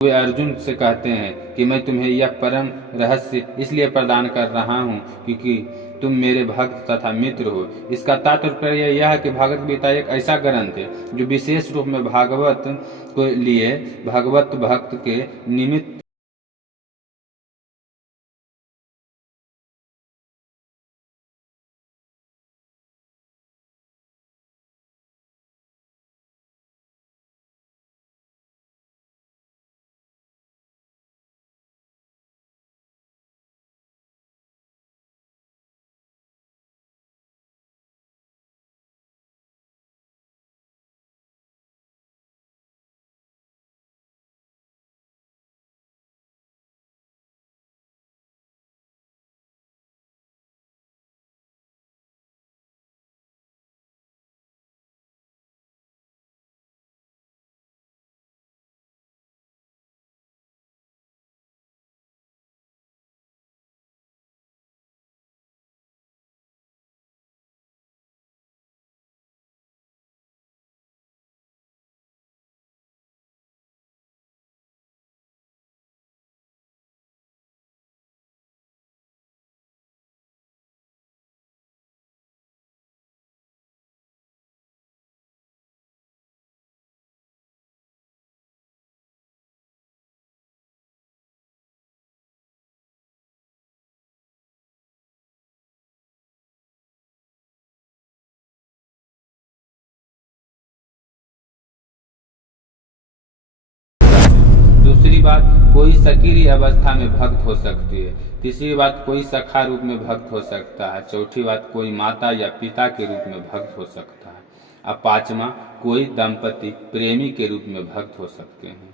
वे अर्जुन से कहते हैं कि मैं तुम्हें यह परम रहस्य इसलिए प्रदान कर रहा हूँ क्योंकि तुम मेरे भक्त तथा मित्र हो। इसका तात्पर्य यह है कि भगवत गीता एक ऐसा ग्रंथ है जो विशेष रूप में भागवत को लिए भगवत भक्त के निमित्त दूसरी बात, कोई सक्रिय अवस्था में भक्त हो सकती है। तीसरी बात, कोई सखा रूप में भक्त हो सकता है। चौथी बात, कोई माता या पिता के रूप में भक्त हो सकता है। अब पांचवा, कोई दंपति प्रेमी के रूप में भक्त हो सकते हैं।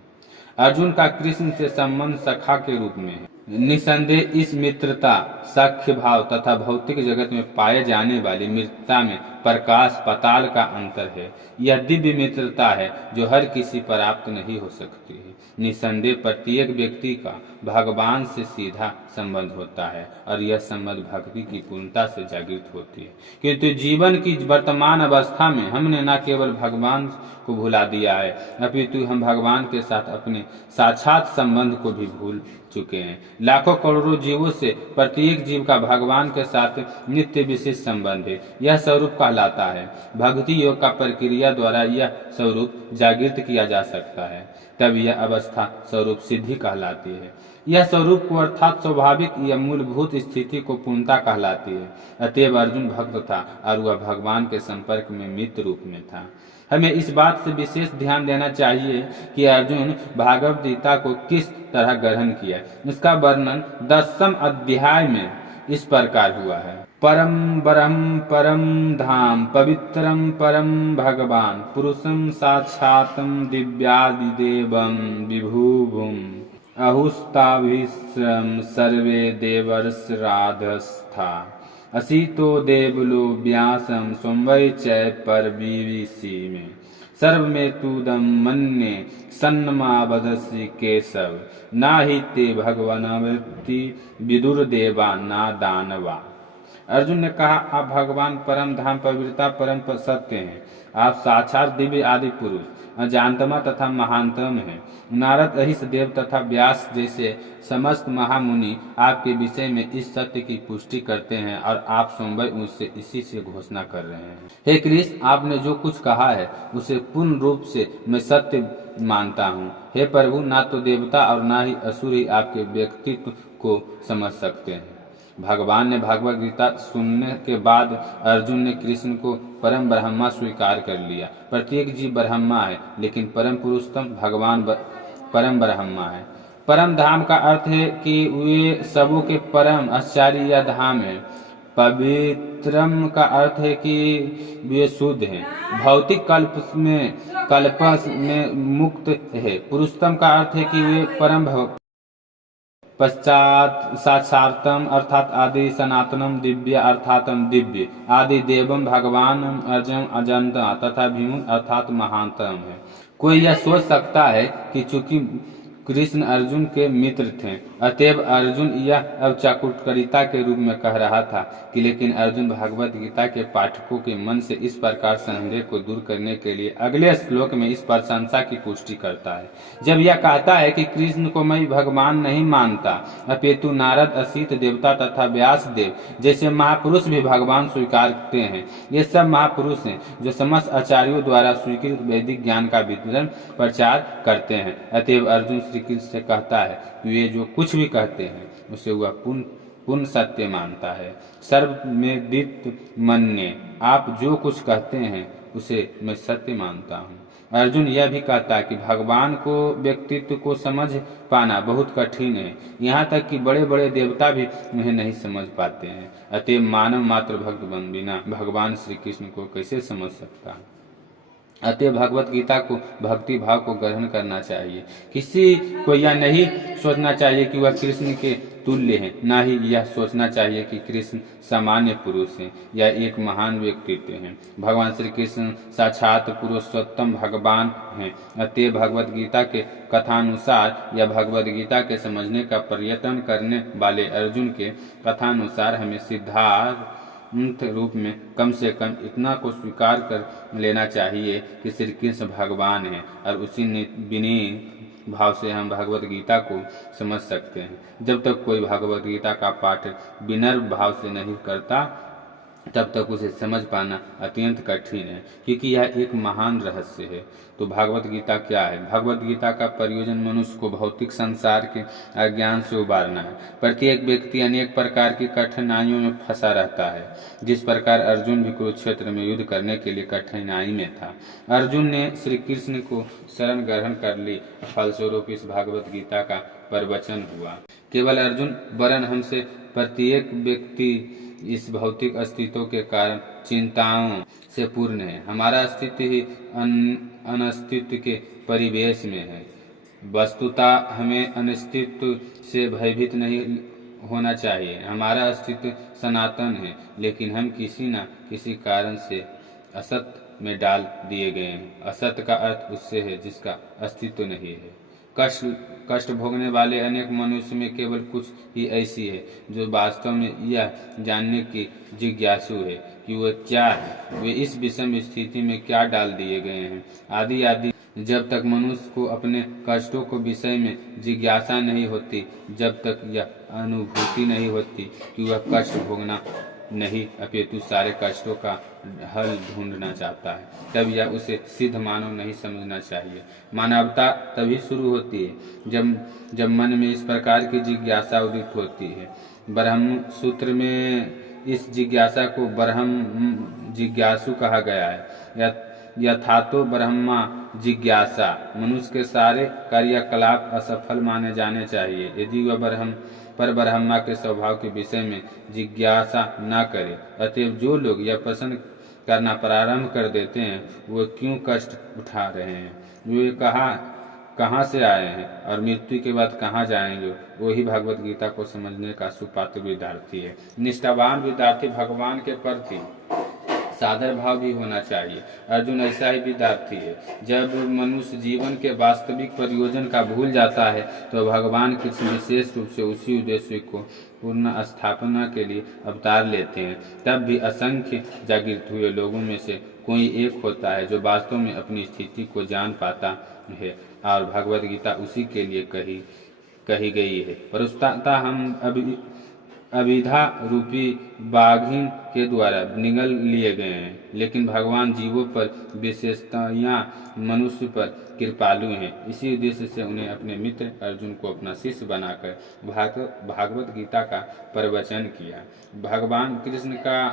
अर्जुन का कृष्ण से संबंध सखा के रूप में है। निसंदेह इस मित्रता, सख्य भाव तथा भौतिक जगत में पाए जाने वाली मित्रता में प्रकाश पाताल का अंतर है। यह दिव्य मित्रता है जो हर किसी प्राप्त नहीं हो सकती है। निसंदेह प्रत्येक व्यक्ति का भगवान से सीधा संबंध होता है और यह संबंध भक्ति की पूर्णता से जागृत होती है। किंतु जीवन की वर्तमान अवस्था में हमने न केवल भगवान को भुला दिया है, अपितु हम भगवान के साथ अपने साक्षात संबंध को भी भूल चुके हैं। लाखों करोड़ों जीवों से प्रत्येक जीव का भगवान के साथ नित्य विशेष संबंध है। यह स्वरूप कहलाता है। भक्ति योग का प्रक्रिया द्वारा यह स्वरूप जागृत किया जा सकता है, तब यह अवस्था स्वरूप सिद्धि कहलाती है। यह स्वरूप को अर्थात स्वाभाविक या मूलभूत स्थिति को पूर्णता कहलाती है। अतएव अर्जुन भक्त था और वह भगवान के संपर्क में मित्र रूप में था। हमें इस बात से विशेष ध्यान देना चाहिए कि अर्जुन भागवत गीता को किस तरह ग्रहण किया। इसका वर्णन 10वें अध्याय में इस प्रकार हुआ है। परम ब्रह्म परम धाम पवित्रम परम भगवान पुरुषम साक्षातम दिव्यादिदेवम विभुभुम अहुस्ताभिश्रम सर्वे देवर्षराधस्था असितो देवलो व्यासम सोमवै चै पर बीवीसी में सर्व में तूदम मन्ये सन्नमावदसि केशव नाहि ते भगवनवृत्ति विदुर देवा ना दानवा। अर्जुन ने कहा, आप भगवान परम धाम पवित्रता परम सत्य हैं। आप साक्षात दिव्य आदि पुरुष अजानतमा तथा महानतम हैं। नारद अहिस देव तथा व्यास जैसे समस्त महामुनि आपके विषय में इस सत्य की पुष्टि करते हैं और आप स्वयं उससे इसी से घोषणा कर रहे हैं। हे कृष्ण, आपने जो कुछ कहा है उसे पूर्ण रूप से मैं सत्य मानता हूँ। हे प्रभु, ना तो देवता और ना ही असुर ही आपके व्यक्तित्व को समझ सकते हैं। भगवान ने भगवत गीता सुनने के बाद अर्जुन ने कृष्ण को परम ब्रह्मा स्वीकार कर लिया। प्रत्येक जीव ब्रह्मा है, लेकिन परम पुरुषोत्तम भगवान परम ब्रह्मा है। परम धाम का अर्थ है कि वे सबों के परम आचार्य या धाम है। पवित्रम का अर्थ है कि वे शुद्ध हैं, भौतिक कल्प में मुक्त है। पुरुषोत्तम का अर्थ है कि वे परम पश्चात साक्षात्तम अर्थात आदि सनातनम दिव्य अर्थातम दिव्य आदि देवम भगवान अर्जम अजंता तथा भीम अर्थात महानतम है। कोई यह सोच सकता है कि चूंकि कृष्ण अर्जुन के मित्र थे। अतएव अर्जुन यह अब चाटुकारिता के रूप में कह रहा था कि लेकिन अर्जुन भगवत गीता के पाठकों के मन से इस प्रकार संदेह को दूर करने के लिए अगले श्लोक में इस प्रशंसा की पुष्टि करता है, जब यह कहता है कि कृष्ण को मैं भगवान नहीं मानता, अपितु नारद, असित देवता तथा व्यास देव जैसे महापुरुष भी भगवान स्वीकार करते हैं। ये सब महापुरुष हैं जो समस्त आचार्यों द्वारा स्वीकृत वैदिक ज्ञान का वितरण प्रचार करते हैं। अतएव अर्जुन श्री कृष्ण से कहता है कि वे जो कुछ भी कहते हैं उसे वह पूर्ण सत्य मानता है। सर्व में दित मन्ये, आप जो कुछ कहते हैं उसे मैं सत्य मानता हूँ। अर्जुन यह भी कहता है कि भगवान को व्यक्तित्व को समझ पाना बहुत कठिन है, यहाँ तक कि बड़े बड़े देवता भी उन्हें नहीं समझ पाते हैं। अतएव मानव मात्र भक्त बन बिना भगवान श्री कृष्ण को कैसे समझ सकता है। अतः भगवत गीता को भक्ति भाव को ग्रहण करना चाहिए। किसी को यह नहीं सोचना चाहिए कि वह कृष्ण के तुल्य है, न ही यह सोचना चाहिए कि कृष्ण सामान्य पुरुष हैं या एक महान व्यक्तित्व हैं। भगवान श्री कृष्ण साक्षात पुरुषोत्तम भगवान हैं। अतः भगवत गीता के कथानुसार या भगवत गीता के समझने का प्रयत्न करने वाले अर्जुन के कथानुसार हमें सिद्धार्थ रूप में कम से कम इतना को स्वीकार कर लेना चाहिए कि श्री कृष्ण भगवान है, और उसी विनीत भाव से हम भगवत गीता को समझ सकते हैं। जब तक कोई भगवत गीता का पाठ विनम्र भाव से नहीं करता तब तक उसे समझ पाना अत्यंत कठिन है, क्योंकि यह एक महान रहस्य है। तो भगवत गीता क्या है? भगवत गीता का प्रयोजन मनुष्य को भौतिक संसार के अज्ञान से उबारना है। प्रत्येक व्यक्ति अनेक प्रकार की कठिनाइयों में फंसा रहता है, जिस प्रकार अर्जुन भी कुरुक्षेत्र में युद्ध करने के लिए कठिनाई में था। अर्जुन ने श्री कृष्ण को शरण ग्रहण कर ली, फलस्वरूप इस भगवत गीता का प्रवचन हुआ। केवल अर्जुन वरन हमसे प्रत्येक व्यक्ति इस भौतिक अस्तित्व के कारण चिंताओं से पूर्ण है। हमारा अस्तित्व ही अनस्तित्व के परिवेश में है। वस्तुतः हमें अनिश्चित्व से भयभीत नहीं होना चाहिए। हमारा अस्तित्व सनातन है, लेकिन हम किसी न किसी कारण से असत में डाल दिए गए हैं। असत का अर्थ उससे है जिसका अस्तित्व नहीं है। कष्ट भोगने वाले अनेक मनुष्य में केवल कुछ ही ऐसी है जो वास्तव में यह जानने की जिज्ञासु है कि वह क्या है, वे इस विषम स्थिति में क्या डाल दिए गए हैं आदि आदि। जब तक मनुष्य को अपने कष्टों को विषय में जिज्ञासा नहीं होती, जब तक यह अनुभूति नहीं होती कि वह कष्ट भोगना नहीं अपितु सारे कष्टों का हल ढूंढना चाहता है, तब यह उसे सिद्ध मानव नहीं समझना चाहिए। मानवता तभी शुरू होती है जब मन में इस प्रकार की जिज्ञासा उदित होती है। ब्रह्म सूत्र में इस जिज्ञासा को ब्रह्म जिज्ञासु कहा गया है। यथातो ब्रह्मा जिज्ञासा। मनुष्य के सारे क्रियाकलाप असफल माने जाने चाहिए यदि वह ब्रह्मा के स्वभाव के विषय में जिज्ञासा न करे। अतएव जो लोग यह प्रश्न करना प्रारंभ कर देते हैं वो क्यों कष्ट उठा रहे हैं, वे कहाँ से आए हैं और मृत्यु के बाद कहाँ जाएंगे, वही भगवत गीता को समझने का सुपात्र विद्यार्थी है। निष्ठावान विद्यार्थी भगवान के प्रति सादर भाव भी होना चाहिए। अर्जुन ऐसा ही विद्यार्थी है। जब मनुष्य जीवन के वास्तविक प्रयोजन का भूल जाता है तो भगवान किसी विशेष रूप से उसी उद्देश्य को पूर्ण स्थापना के लिए अवतार लेते हैं। तब भी असंख्य जागृत हुए लोगों में से कोई एक होता है जो वास्तव में अपनी स्थिति को जान पाता है, और भगवत गीता उसी के लिए कही गई है। परस्तः हम अविधा रूपी बाघिन के द्वारा निगल लिए गए हैं, लेकिन भगवान जीवों पर विशेषतया मनुष्य पर कृपालु हैं। इसी उद्देश्य से उन्हें अपने मित्र अर्जुन को अपना शिष्य बनाकर भागवत गीता का प्रवचन किया। भगवान कृष्ण का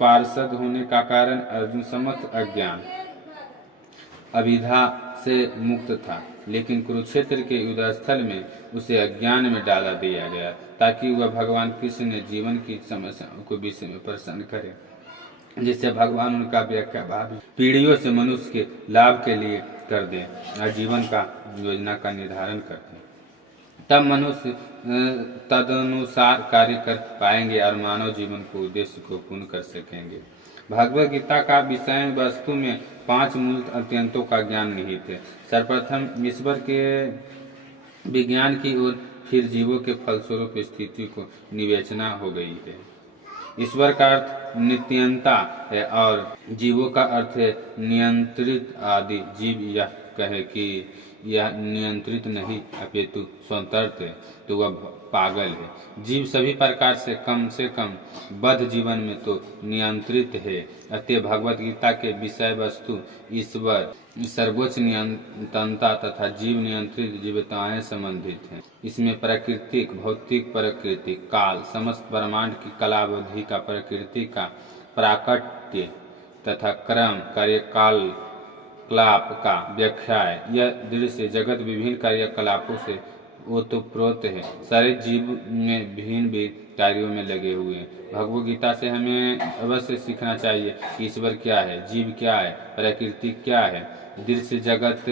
पार्षद होने का कारण अर्जुन समस्त अज्ञान अविधा से मुक्त था, लेकिन कुरुक्षेत्र के युद्ध स्थल में उसे अज्ञान में डाला दिया गया ताकि वह भगवान कृष्ण ने जीवन की समस्याओं को विषय में प्रसन्न करे, जिससे भगवान उनका व्याख्या भावी पीढ़ियों से मनुष्य के लाभ के लिए कर दें और जीवन का योजना का निर्धारण कर दें। तब मनुष्य तदनुसार कार्य कर पाएंगे और मानव जीवन को उद्देश्य को पूर्ण कर सकेंगे। भगवत गीता का विषय वस्तु में 5 मूल अत्यंतों का ज्ञान निहित है। सर्वप्रथम ईश्वर के विज्ञान की ओर फिर जीवों के फलस्वरूप स्थिति को विवेचना हो गई है। ईश्वर का अर्थ नित्यंता है और जीवों का अर्थ है नियंत्रित आदि। जीव यह कहे कि यह नियंत्रित नहीं अपितु स्वतंत्र है तो वह पागल है। जीव सभी प्रकार से कम बद्ध जीवन में तो नियंत्रित है। अतः भगवत गीता के विषय वस्तु ईश्वर सर्वोच्च नियंत्रणता तथा जीव नियंत्रित जीवताएं संबंधित हैं। इसमें प्राकृतिक भौतिक प्रकृति काल समस्त ब्रह्मांड की कालावधि का प्रकृति का प्राकट्य तथा क्रम कार्यकाल क्लाप का व्याख्या है। यह दृश्य जगत विभिन्न कार्यकलापों से ओतप्रोत है। सारे जीव में भिन्न कार्यों में लगे हुए हैं। भगवत गीता से हमें अवश्य सीखना चाहिए कि ईश्वर क्या है, जीव क्या है, प्रकृति क्या है, दृश्य जगत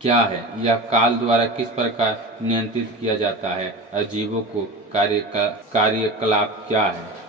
क्या है, यह काल द्वारा किस प्रकार नियंत्रित किया जाता है और जीवों को कार्यकलाप क्या है।